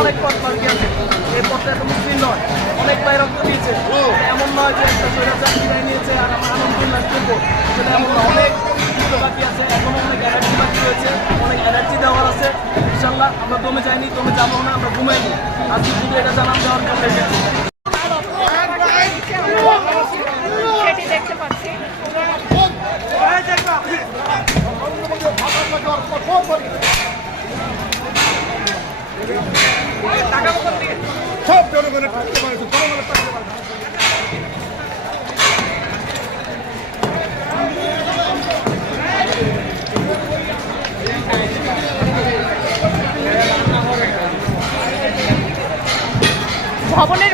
অনেক পথ বাকি আছে, এই পথটা এত মুসলিম নয়, অনেক ভাই রক্ত দিয়েছে। এমন নয় যে একটা স্বৈরাচার বিদায় নিয়েছে আর আমরা আনন্দ উল্লাস করবো, সেটা এমন নয়। অনেক যুদ্ধ বাকি আছে, এখনো অনেক এনার্জি বাকি রয়েছে, অনেক এনার্জি দেওয়ার আছে। ইনশাল্লাহ আমরা দমে যাইনি, দমে যাবো না, আমরা ঘুমাইনি। আজকে শুধু এটা জানান দেওয়ার জন্য এসেছি। সেটি দেখতে পাচ্ছি। সব জনগণের থাকতে পারে, জনগণের থাকতে পারে। ভবনের